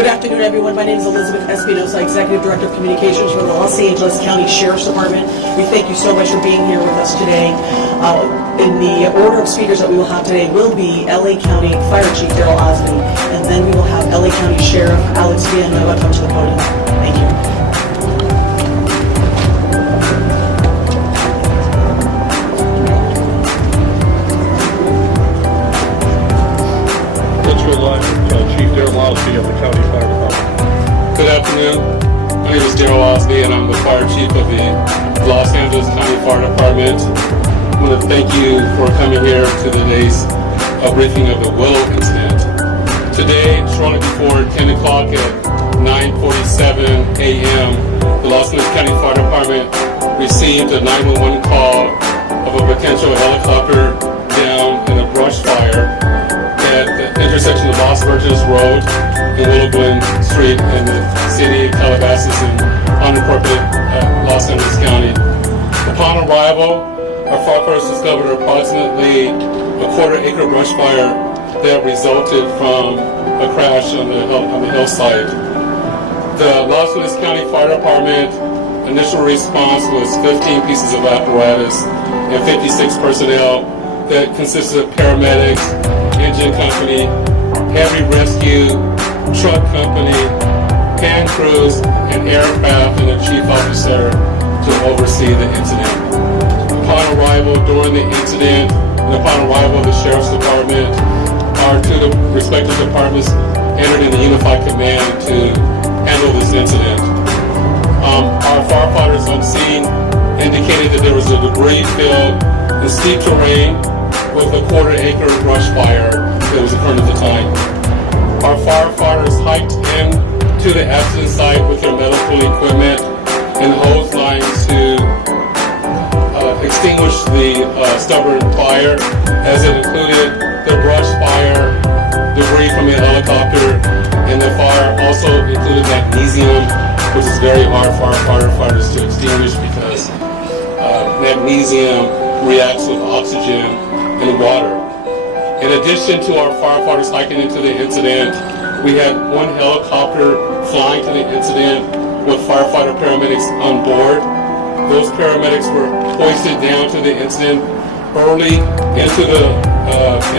Good afternoon, everyone. My name is Elizabeth Espinosa, Executive Director of Communications for the Los Angeles County Sheriff's Department. We thank you so much for being here with us today. In the order of speakers that we will have today will be LA County Fire Chief Daryl Osby, and then we will have LA County Sheriff Alex Villanueva come to the podium. Thank you. Chief Daryl Osby of the County Fire Department. Good afternoon. My name is Daryl Osby, and I'm the Fire Chief of the Los Angeles County Fire Department. I want to thank you for coming here to today's briefing of the Willow incident. Today, shortly before 10 o'clock at 9:47 a.m., the Los Angeles County Fire Department received a 911 call of a potential helicopter down in a brush fire at the intersection of Los Virgenes Road and Willow Glen Street in the city of Calabasas in unincorporated Los Angeles County. Upon arrival, our firefighters discovered approximately a quarter-acre brush fire that resulted from a crash on the hillside. The Los Angeles County Fire Department initial response was 15 pieces of apparatus and 56 personnel that consisted of paramedics, engine company, heavy rescue, truck company, hand crews, and aircraft, and a chief officer to oversee the incident. Upon arrival during the incident, and upon arrival of the Sheriff's Department, our two respective departments entered in the unified command to handle this incident. Our firefighters on scene indicated that there was a debris-filled and steep terrain with a quarter-acre brush fire that was occurring at the time. Our firefighters hiked in to the accident site with their medical equipment and hose lines to extinguish the stubborn fire, as it included the brush fire, debris from the helicopter, and the fire also included magnesium, which is very hard for our firefighters to extinguish because magnesium reacts with oxygen and water. In addition to our firefighters hiking into the incident, we had one helicopter flying to the incident with firefighter paramedics on board. Those paramedics were hoisted down to the incident early into the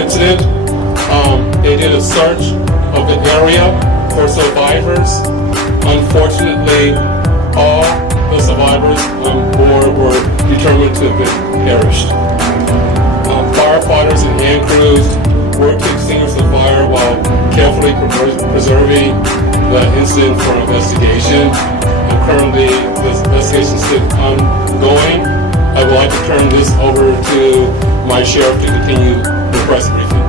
incident. They did a search of the area for survivors. Unfortunately, all the survivors on board were determined to have perished. Firefighters and hand crews worked to extinguish the fire while carefully preserving the incident for investigation. Currently, this investigation is still ongoing. I would like to turn this over to my sheriff to continue the press briefing.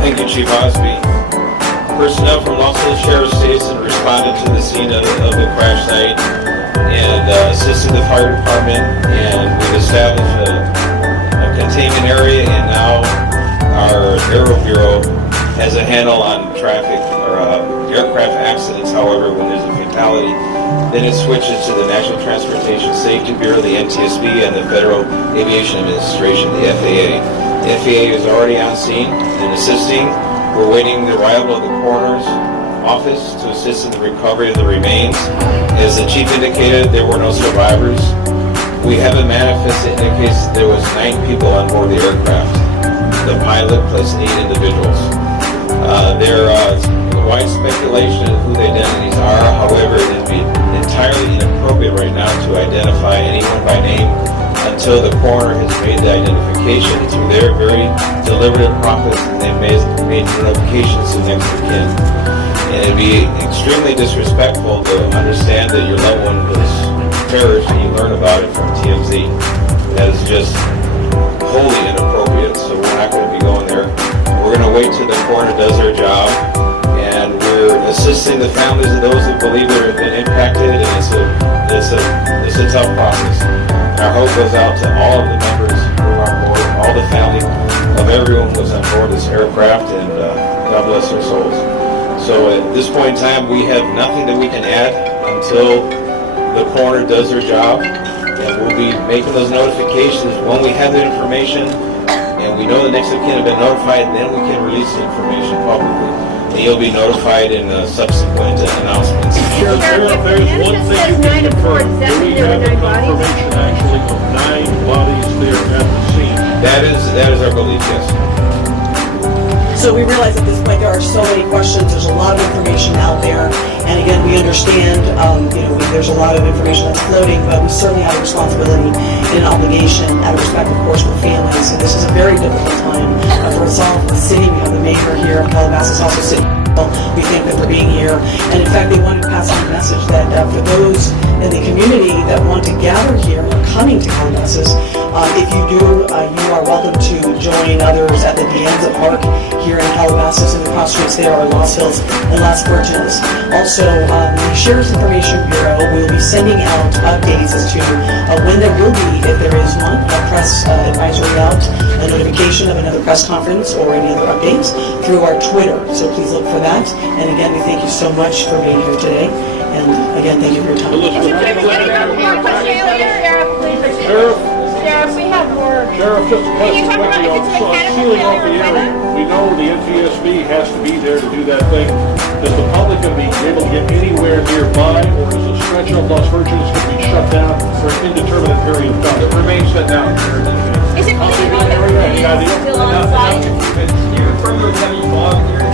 Thank you, Chief Osby. Personnel from Los Angeles Sheriff's Station responded to the scene of the crash site and assisted the fire department, and we've established a containment area, and now our Aero Bureau has a handle on traffic or aircraft accidents. However, when there's a fatality, then it switches to the National Transportation Safety Bureau, the NTSB, and the Federal Aviation Administration, the FAA. The FAA is already on scene and assisting. We're waiting the arrival of the coroner's office to assist in the recovery of the remains. As the chief indicated, there were no survivors. We have a manifest that indicates there was 9 people on board the aircraft, the pilot plus 8 individuals. There is wide speculation of who the identities are. However, it would be entirely inappropriate right now to identify anyone by name until the coroner has made the identification through their very deliberative process, and they've made notifications to next of kin. And it'd be extremely disrespectful to understand that your loved one was perished and you learn about it from TMZ. That is just wholly inappropriate, so we're not going to be going there. We're going to wait till the coroner does their job, and we're assisting the families of those who believe they have been impacted, and it's a tough process. Our hope goes out to all of the members who are on board, all the family of everyone who was on board this aircraft, and God bless their souls. So at this point in time, we have nothing that we can add until the coroner does their job, and we'll be making those notifications when we have the information and we know the next of kin have been notified, then we can release the information publicly. And you'll be notified in subsequent announcements. Sheriff, there's one thing you can confirm. Do we have the confirmation actually of 9 bodies there at the scene? That is our belief, yes. So we realize at this point there are so many questions, there's a lot of information out there, and again, we understand, there's a lot of information that's floating, but we certainly have a responsibility and an obligation out of respect, of course, for families. And this is a very difficult time for us all, for the city. We have the mayor here of Calabasas also sitting. We thank them for being here, and in fact, they wanted to pass on a message that for those in the community that want to gather here or coming to Calabasas, if you do, you are welcome to join others at the Dianza Park here in Calabasas, and the cross streets there are Lost Hills and Las Virgenes. Also, the Sheriff's Information Bureau will be sending out updates as to when there will be, if there is one, a press advisory out, a notification of another press conference or any other updates through our Twitter. So please look for that. And again, we thank you so much for being here today. And again, thank you for your time. Sheriff, we have more. Sheriff, just a Can you question talk about quickly if it's on mechanical sealing off the failure or area. weather? We know the NTSB has to be there to do that thing. Is the public going to be able to get anywhere nearby, or is a stretch of Las Virgenes going to be shut down for an indeterminate period of time? It remains shut down. Is it clear? Any idea? Still on site? You're from the heavy fog here.